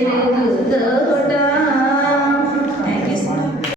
3 vezes